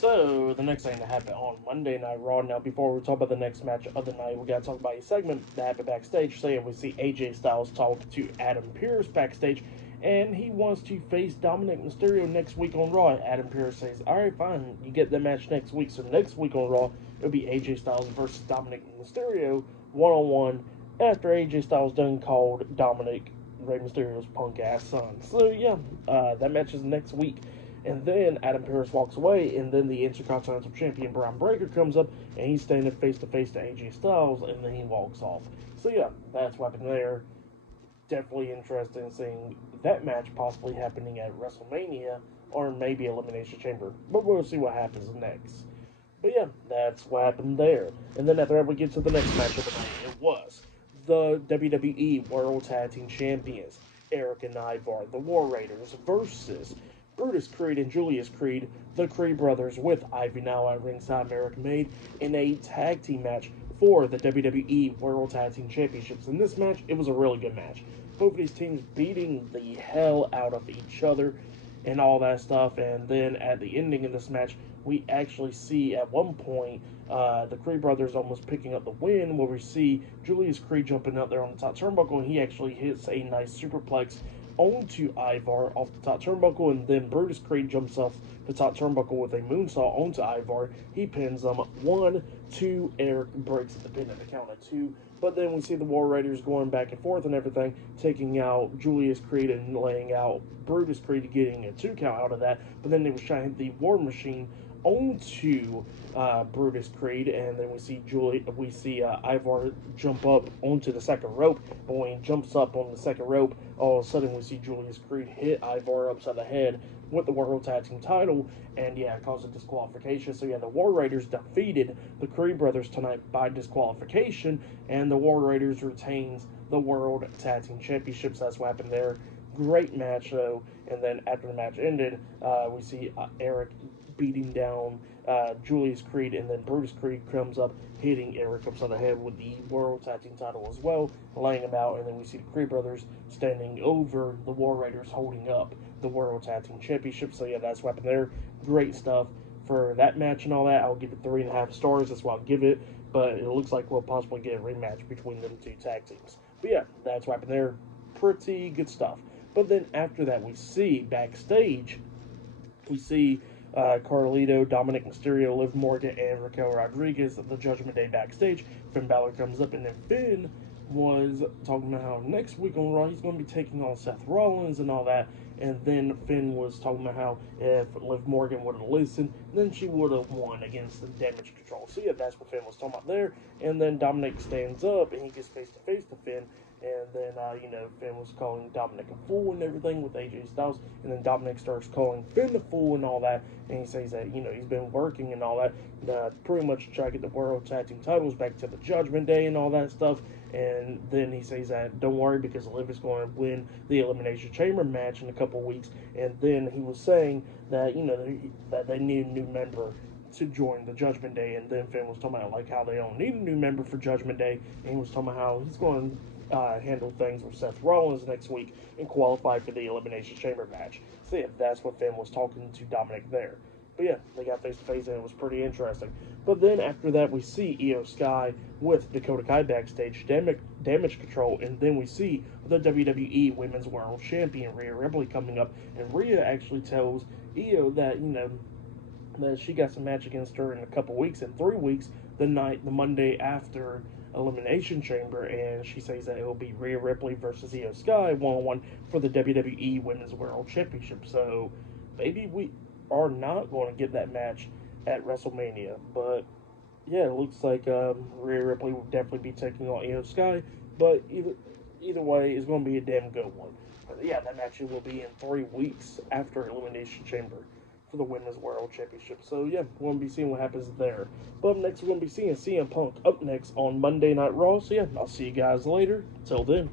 So, the next thing that happened on Monday Night Raw. Now, before we talk about the next match of the night, we got to talk about a segment that happened backstage. So, yeah, we see AJ Styles talk to Adam Pearce backstage, and he wants to face Dominic Mysterio next week on Raw. Adam Pearce says, alright, fine, you get that match next week. So, next week on Raw, it'll be AJ Styles versus Dominic Mysterio one-on-one after AJ Styles done called Dominic Rey Mysterio's punk ass son. So, yeah, that match is next week. And then Adam Pearce walks away, and then the Intercontinental Champion Braun Breaker comes up, and he's standing face to face to AJ Styles, and then he walks off. So yeah, that's what happened there. Definitely interested in seeing that match possibly happening at WrestleMania, or maybe Elimination Chamber. But we'll see what happens next. But yeah, that's what happened there. And then after that, we get to the next match of the night. It was the WWE World Tag Team Champions, Erik and Ivar, the War Raiders, versus Brutus Creed and Julius Creed, the Creed brothers, with Ivy Nile at ringside, American made, in a tag team match for the WWE World Tag Team Championships. In this match, it was a really good match. Both of these teams beating the hell out of each other and all that stuff. And then at the ending of this match, we actually see at one point the Creed brothers almost picking up the win, where we see Julius Creed jumping out there on the top turnbuckle, and he actually hits a nice superplex onto Ivar off the top turnbuckle, and then Brutus Creed jumps off the top turnbuckle with a moonsault onto Ivar. He pins him 1, 2. Erik breaks the pin at the count of 2. But then we see the War Raiders going back and forth and everything, taking out Julius Creed and laying out Brutus Creed, getting a 2 count out of that. But then they was trying to hit the War Machine onto Brutus Creed, and then we see Ivar jump up onto the second rope. But when he jumps up on the second rope, all of a sudden we see Julius Creed hit Ivar upside the head with the World Tag Team title, and yeah, it caused a disqualification. So yeah, the War Raiders defeated the Creed brothers tonight by disqualification, and the War Raiders retains the World Tag Team Championships. That's what happened there. Great match though. And then after the match ended, we see Erik beating down Julius Creed, and then Brutus Creed comes up, hitting Erik upside the head with the World Tag Team title as well, laying him out. And then we see the Creed brothers standing over the War Raiders, holding up the World Tag Team Championship. So yeah, that's what happened there. Great stuff for that match and all that. I'll give it 3.5 stars. That's what I'll give it. But it looks like we'll possibly get a rematch between them two tag teams. But yeah, that's what happened there. Pretty good stuff. But then after that, we see backstage, we see Carlito, Dominic Mysterio, Liv Morgan, and Raquel Rodriguez at the Judgment Day backstage. Finn Balor comes up, and then Finn was talking about how next week on Raw he's going to be taking on Seth Rollins and all that. And then Finn was talking about how if Liv Morgan would have listened, then she would have won against the Damage Control. So yeah, that's what Finn was talking about there. And then Dominic stands up, and he gets face to face to Finn. And then, Finn was calling Dominic a fool and everything with AJ Styles. And then Dominic starts calling Finn a fool and all that. And he says that, he's been working and all that, pretty much try to get the World Tag Team titles back to the Judgment Day and all that stuff. And then he says that, don't worry, because Liv is going to win the Elimination Chamber match in a couple weeks. And then he was saying that, that they need a new member to join the Judgment Day. And then Finn was talking about, like, how they don't need a new member for Judgment Day. And he was talking about how he's going to handle things with Seth Rollins next week and qualify for the Elimination Chamber match. So yeah, that's what Finn was talking to Dominic there. But yeah, they got face to face, and it was pretty interesting. But then after that, we see Io Sky with Dakota Kai backstage, damage control, and then we see the WWE Women's World Champion Rhea Ripley coming up, and Rhea actually tells Io that that she got some match against her in a couple weeks, in 3 weeks, the Monday after Elimination Chamber, and she says that it will be Rhea Ripley versus Io Sky one-on-one for the WWE Women's World Championship. So maybe we are not going to get that match at WrestleMania, but yeah, it looks like Rhea Ripley will definitely be taking on Io Sky. But either way, it's going to be a damn good one. But yeah, that match will be in 3 weeks after Elimination Chamber for the Women's World Championship. So yeah, we're going to be seeing what happens there. But up next, we're going to be seeing CM Punk up next on Monday Night Raw. So yeah, I'll see you guys later. Till then.